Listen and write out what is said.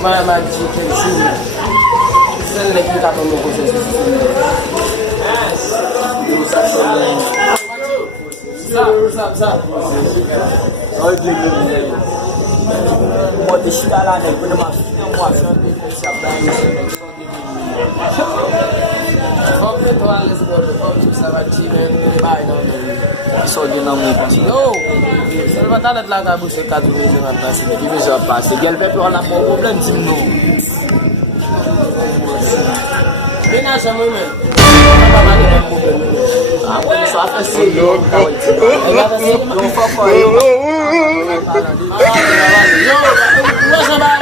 vai mais de que sim. Você não é que tá tomando você. Sabe. Pode chegar lá, né? Quando uma filha, uma filha, se abraça. Vamos tentar esse bolo, vamos precisar de vai não. Só de não muito. Yo, você vai estar lá na busca de cada vez na praça, de vez a praça. E ele vai para lá por problema de não. Bem na chama mesmo. Não vai mais ter problema. Ah, quando só faz assim, eu já sei que não for para aí. Yo, não vai.